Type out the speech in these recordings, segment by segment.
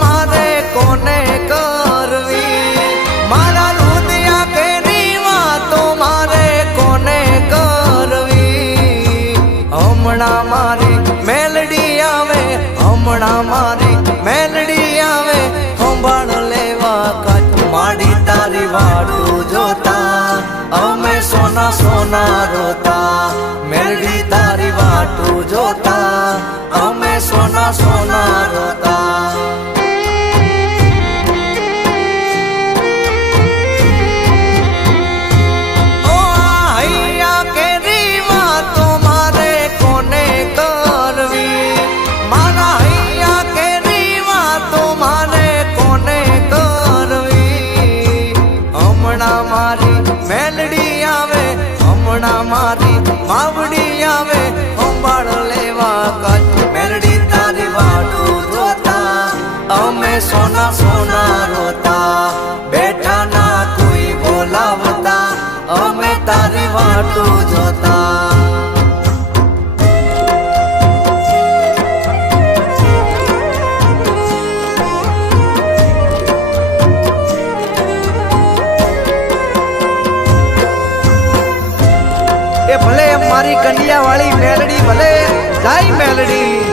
મારે કોને કરવી મારા રુદિયા કેરી વાતો કોને કરવી? હમણાં મારી મેલડી આવે, હમણાં મારી જોતા અમે સોના સોના રોતા. મારે મેલડી આવે હમણાં મારી માવડી કચ્છ મેલડી તારી વાડું જોતા અમે સોના સોના રોતા. બેઠા ના કોઈ બોલાવતા, અમે તારી વાડું જોતા. ભલે મારી કંડિયા વાળી મેલડી ભલે જાય મેલડી.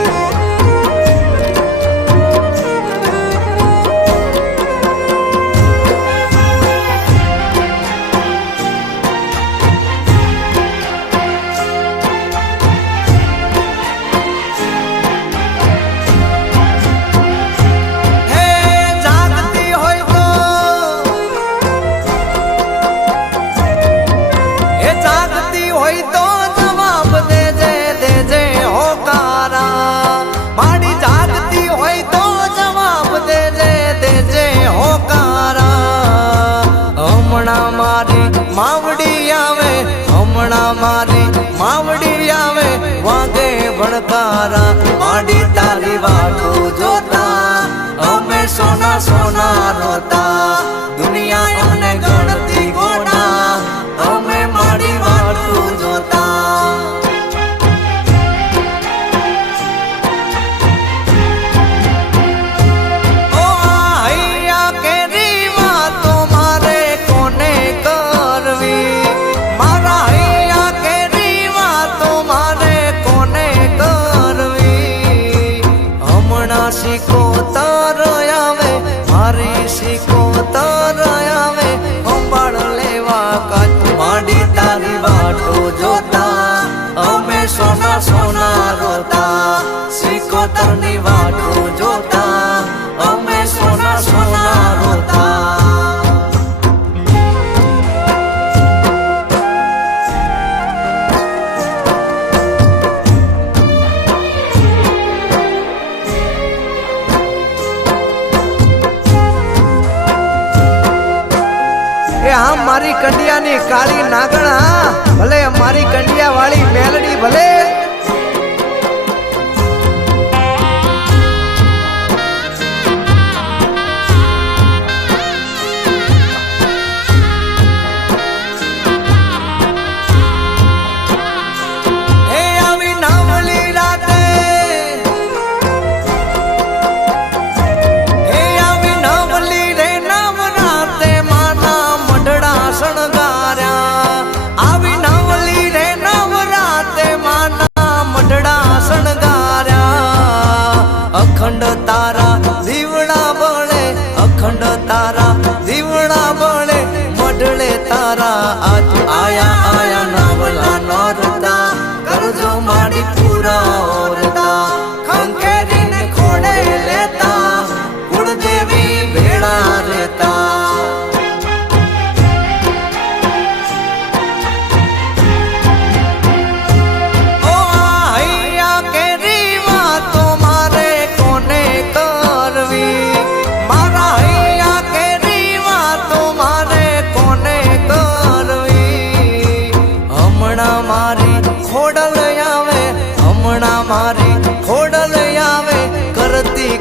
ભણકારા માડી તારી વાતો જોતા. અમે સોના સોના રોતા હમણાં શીખો તર આવે, મારી શીખો તર આવે, સંભાળ લેવા કાચ. માંડી તારી વાટો જોતા, અમે સોના સોના રોતા સિકોતરની વાટો મારી કંડિયાની કાળી નાગણા ભલે મારી કંડિયા વાળી મેલડી ભલે.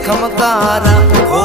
કરતી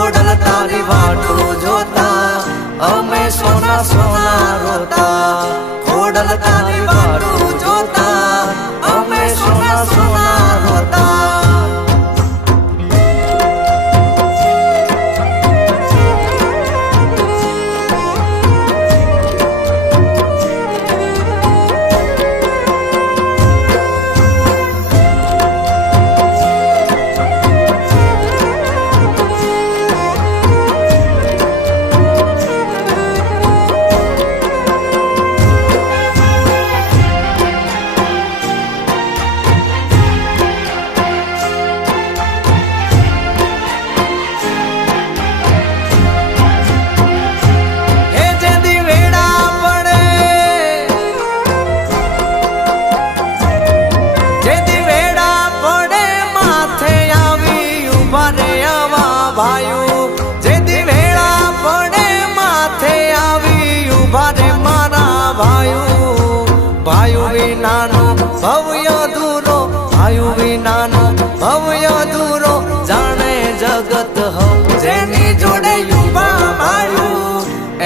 ભવ્ય ધૂરો આયુ વિનાનો ભવ્ય ધૂરો જાણે જગત હવ જેની જોડે યુવા ભાઈઓ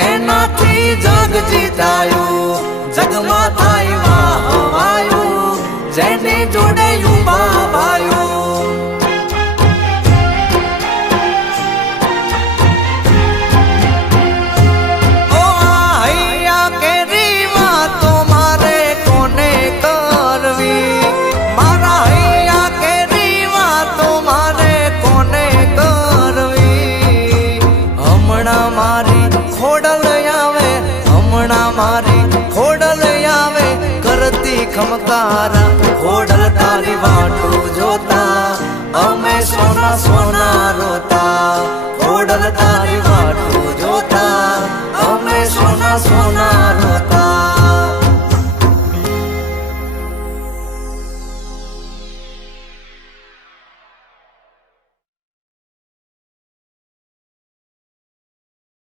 એનાથી જગ જીતાયું. જગમાં હમણાં મારી, ખોડલ આવે, કરતી ખમકારા. ખોડલ તારી વાટું જોતા, અમે સોના સોના રોતા. ખોડલ તારી વાટું જોતા, અમે સોના સોના